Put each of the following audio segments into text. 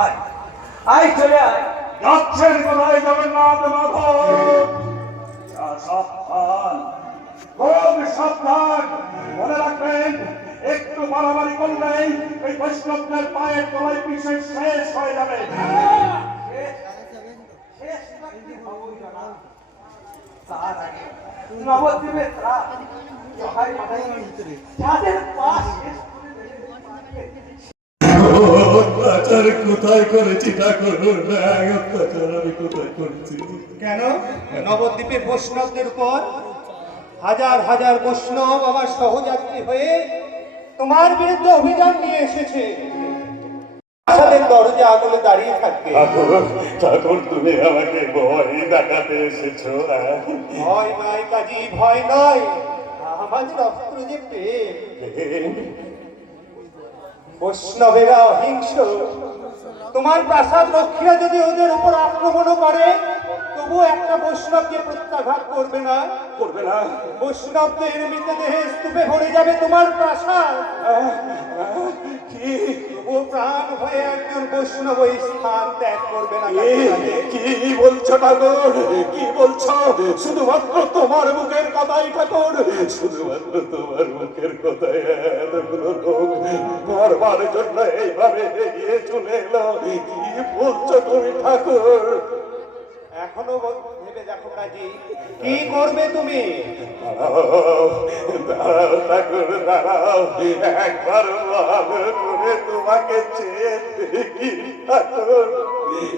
আয় আয় চলে আয়। যাচ্ছেন কোথায় জগন্নাথ মাধব? সাবধান, খুব সাবধান। মনে রাখবেন, একটু বাড়াবাড়ি করলেই এই বৈষ্ণবদের পায়ের তলায় পিছে শেষ হয়ে যাবে। তার আগে নবদ্বীপের রাত সহায় মাথায় যাদের পাশ শেষ করে অত্যাচার কোথায় করেছি ঠাকুর? অত্যাচার আমি কোথায় করেছি? কেন নবদ্বীপের বৈষ্ণবদের উপর হাজার হাজার বৈষ্ণব আমার সহযাত্রী হয়ে তোমার বিরুদ্ধে অভিযান নিয়ে এসেছে। প্রাসাদের দরজা আগলে দাঁড়িয়ে থাকবে। ঠাকুর, তুমি আমাকে ভয় দেখাতে এসেছো? ভয় নাই কাজী, ভয় নয়, আমাদের অস্ত্র যে প্রেম। বৈষ্ণবেরা অহিংস। তোমার প্রাসাদ রক্ষীরা যদি ওদের উপর আক্রমণ করে তবু একটা বৈষ্ণবকে প্রত্যাঘাত করবে না। করবে না? বৈষ্ণবদের মৃতদেহে স্তূপে ভরে যাবে তোমার প্রাসাদ। কি ও প্রাণ হয়ে একজন বৈষ্ণব এই স্থান ত্যাগ করবে না। কি বলছো ঠাকুর? কি বলছো? শুধুমাত্র তোমার মুখের কথাই ঠাকুর, শুধুমাত্র তোমার মুখের কথাই এতগুলো লোক মরবার জন্য এইভাবে এগিয়ে চলে এলো। কি বলছো তুমি ঠাকুর? এখনো ভেবে দেখো কাজী, কি করবে তুমি? দাঁড়াও ঠাকুর, দাঁড়াও, একবার ভালো করে তোমাকে চেয়ে দেখি ঠাকুর।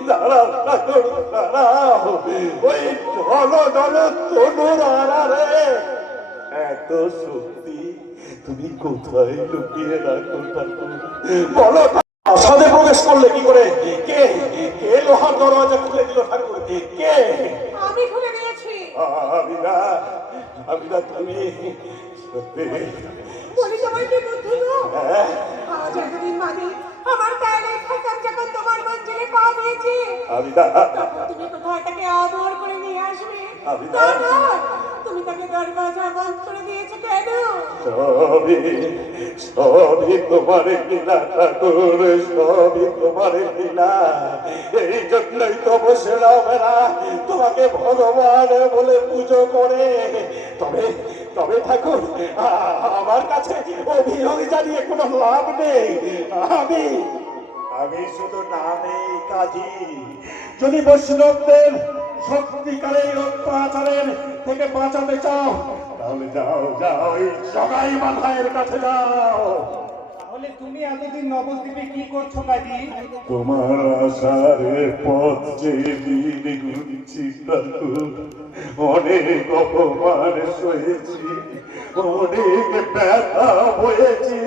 দাঁড়াও ঠাকুর, দাঁড়াও। ওই ঢল ঢল তনুর আড়ারে এত শক্তি তুমি কোথায় লুকিয়ে রাখো ঠাকুর? বলো, প্রাসাদে প্রবেশ করলে কি করে? কে কে লোহার দরজা খুলে দিল ঠাকুর? কে? আমি খুলে দিয়েছি। আমি না, আমি না, তুমি সত্যি বলি তোমার কি বুদ্ধি গো? আজ এতদিন বাদে আমার কালে খতম যখন তোমার মঞ্জিলে পা দিয়েছি, আমি না, তখন তুমি কোথায় তাকে আদর করে নিয়ে আসবে? আমি না। তা নয়, তুমি তাকে দরজা বন্ধ করে দিয়েছো কেন? সবই সবই তোমার লীলা ঠাকুর, সবই তোমার লীলা। এই জন্যই তো বৈষ্ণবেরা তোমাকে ভগবান বলে পুজো করে। তবে তবে ঠাকুর, আমার কাছে অভিযোগ জানিয়ে কোনো লাভ নেই। আমি আমি শুধু নামেই কাজী। যদি বৈষ্ণবদের সত্যিকারের অত্যাচারের থেকে বাঁচাতে চাও তাহলে যাও, যাও, এই জগাই মাথায়ের কাছে যাও। তাহলে তুমি এতদিন নবদ্বীপে কি করছো কাজী? তোমার আশার পথ যে দিন ঘুরছি ঠাকুর, অনেক অপমান সয়েছি, অনেক ব্যথা হয়েছি,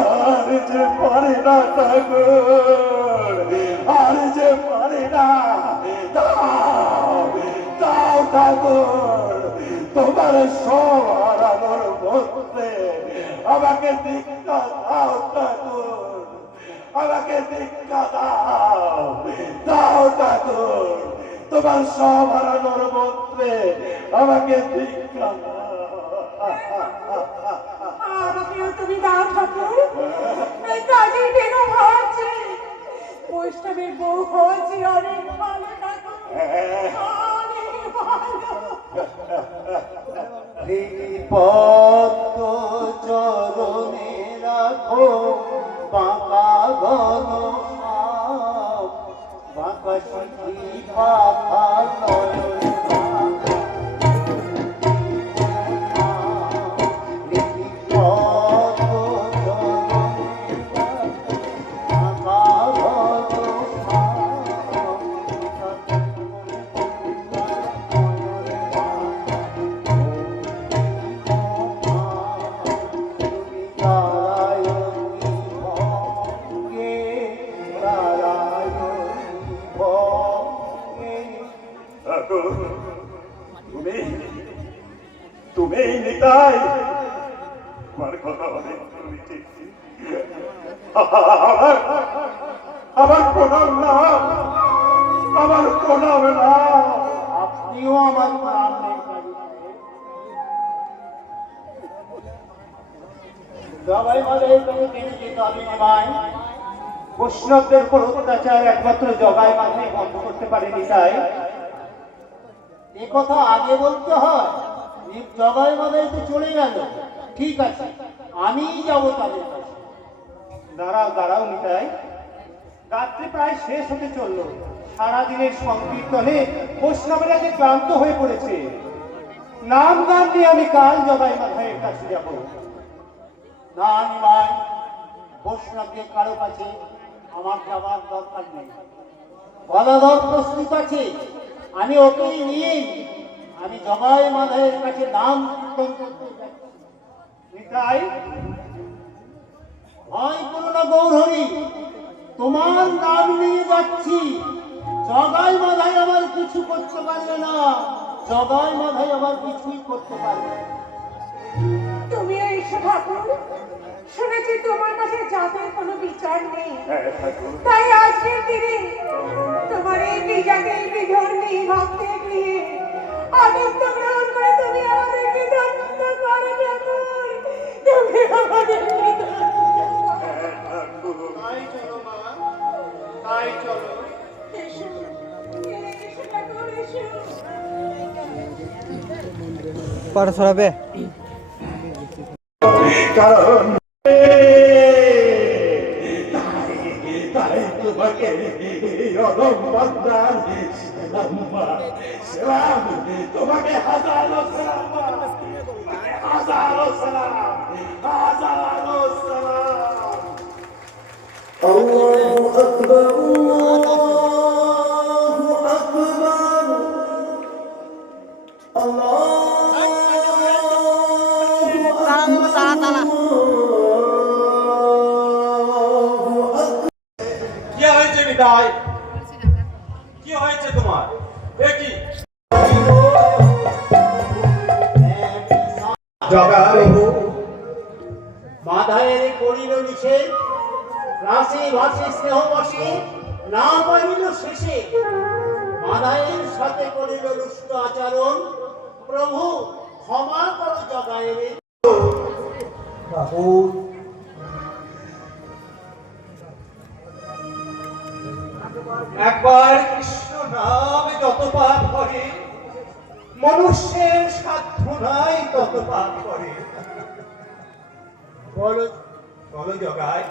আর যে পারে না ঠাকুর, আর যে পারে না। দাও, দাও ঠাকুর, তোমার সব হারানোর মধ্যে আমাকে দীক্ষা দাও ঠাকুর, আমাকে দীক্ষা দাও, দাও ঠাকুর, তোমার সব হারানোর মধ্যে আমাকে দীক্ষা দাও। আমাকেও তুমি দাও ঠাকুর। এই কাজে কেন ভাবছি বৈষ্ণবের বউ হয়েছি অনেক ভালো ঠাকুর, অনেক ভালো। পদ্ম চরণে রাখো বাঁকা গণ বাঁকা শিখি পাখা তুমি তুমি নিতাই, আমার কথা অনেক শুনেছি। আমার প্রণাম না, আমার প্রণাম না। আপনিও আমার নাম নেই সবাই বলে তুমি দিন যেতে হবে না ভাই। বৈষ্ণবদের উপর অত্যাচার একমাত্র জগাই মাথায় বন্ধ করতে পারেনি তাই এ কথা আগে বলতে হয়। এই জগাই মাথায় তো চলে গেল, ঠিক আছে, আমিই যাবো তাদের কাছে। দাঁড়াও দাঁড়াও নিতাই, রাত্রি প্রায় শেষ হতে চললো। সারাদিনের সংকীর্তনে বৈষ্ণবেরা যে ক্লান্ত হয়ে পড়েছে। নাম গান নিয়ে আমি কাল জগাই মাথায়ের কাছে যাব। না নিমাই, বৈষ্ণবদের কারো কাছে আমার যাবার দরকার নেই। গদাধর প্রস্তুত আছে, আমি ওকেই নিয়ে আমি জগাই মাথায়ের কাছে নাম কীর্তন করতে যাচ্ছি। নিতাই, ভয় করো না গৌরহরি, তোমার নাম নিয়ে যাচ্ছি। জগাই মাথায় আমার কিছু করতে পারবে না, জগাই মাথায় আমার কিছুই করতে পারবে না। তুমি এসো ঠাকুর, শুনেছি তোমার কাছে জাতের কোনো বিচার নেই। তাই আজকের দিনে তোমার এই বিজাতির বিধর্মী ভক্তের গৃহে আনন্দ গ্রহণ করে তুমি আমাদেরকে ধন্য করো ঠাকুর, তুমি আমাদেরকে তাই চলো মা, তাই চলো। এসো, এসো ঠাকুর, এসো। পাড়া সরাবে কারণ তাই তোমাকে অদম্পদান সেলাম, তোমাকে হাজারো সেলাম, হাজারো সেলাম, হাজারো সেলাম। আল্লাহু আকবার, আল্লাহু আকবার, কি হয়েছে নিতাই? কি হয়েছে তোমার? দেখি জগাই মাধায়ের করিল নিষেধ, রাশি ভাসি স্নেহ বসে না পারিল শেষে। মাধায়ের সাথে করিল দুষ্ট আচরণ, প্রভু ক্ষমা করো জগায়ের। বাবু, একবার কৃষ্ণ নাম যত পাপ করে, মনুষ্যের সাধ্য নাই তত পাপ করে। বলো বলো জগাই,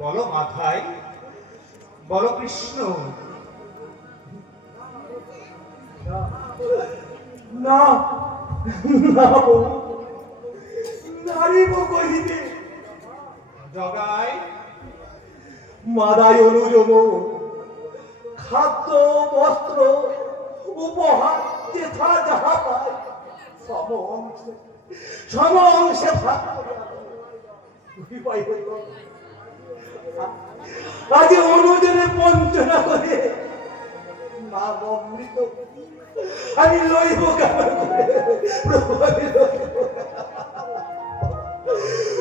বলো মাথায়, বলো কৃষ্ণ। না না বউ, নারিব কহিতে জগাই, মাদায় অনুযম খাদ্য বস্ত্র উপহার যেথা যাহা পায় সমংশে ভাগ করিয়া দাও। আজ অনুজনে বঞ্চনা করে নাম অমৃত আমি লইব কেমন করে? প্রভু, আমি লইব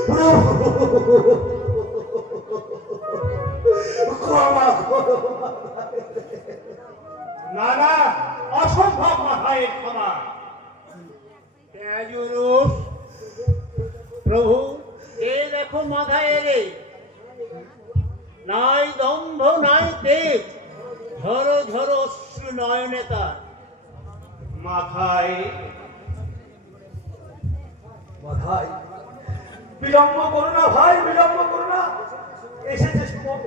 প্রভু, ক্ষমা করো। না না, অসম্ভব মাথায়ের ক্ষমা। ত্যাজুরুষ, প্রভু এ দেখো মাধায়ের, নাই দম্ভ নাই তেজ, ঝরো ঝরো অশ্রু নয়নে তার। মাথায় ভাই বিলম্ব করো না, ভাই বিলম্ব করো না, এসেছে সময়।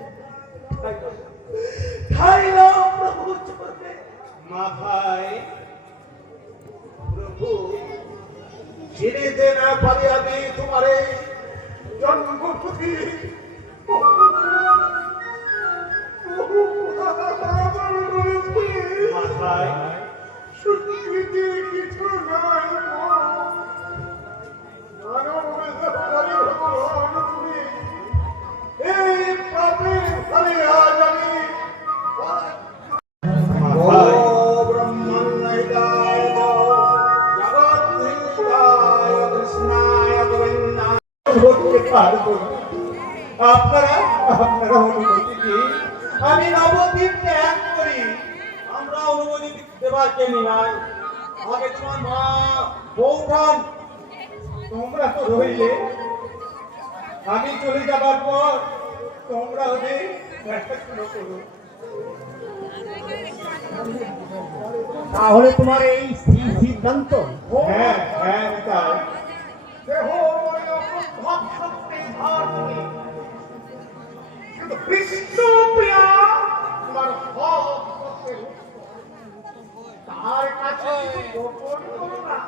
ঠাই নাও প্রভু চরণে। মাথায় প্রভু চিনিতে না পারি আমি তোমারে জন্মভূতি মাথায় সুকৃতি কিছু নাই তুমি এই পাপের ফলে আজ আমি মাথায় আপনারা আপনারা অনুমতি দিন, আমি নবদ্বীপ ত্যাগ করি। আমরা অনুমতি দেবার কেনি নাই। আগে তোমার মা বৌঠান তোমরা তো রইলে, আমি চলে যাবার পর তোমরা হবে তাহলে তোমার এই স্থির সিদ্ধান্ত? হ্যাঁ হ্যাঁ নিতাই। দেহ মনে অপ্রভাব শক্তি ধার করি। কিন্তু বিষ্ণুপ্রিয়া তোমার হক সত্যের উত্তর। তার কাছে কিছু গোপন করো না।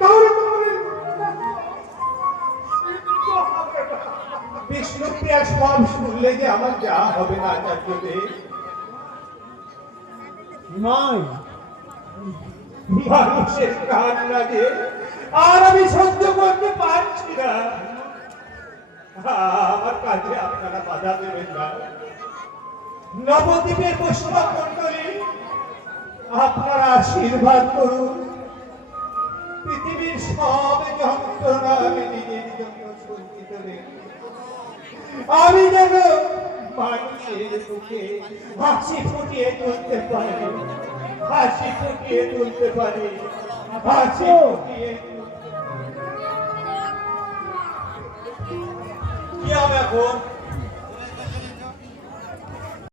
তাহলে তোমাদের সিদ্ধ হবে না। বিষ্ণুপ্রিয়া সব শুনলে যে আমার যা হবে না আচার্যদেব। নয়, মানুষের কান্না যে আর আমি সহ্য করতে পারছি না। আমার কাজে আপনারা বাধা দেবেন না। নবদ্বীপের বৈষ্ণব মণ্ডলী, আপনারা আশীর্বাদ করুন। পৃথিবীর সব যন্ত্রণা আমি নিজের জন্য সঞ্চিত রেখে আমি যেন মানুষের মুখে হাসি ফুটিয়ে তুলতে পারি, হাসি ফুটিয়ে তুলতে পারি, হাসি ফুটিয়ে তুলতে পারি। কি হবে এখন?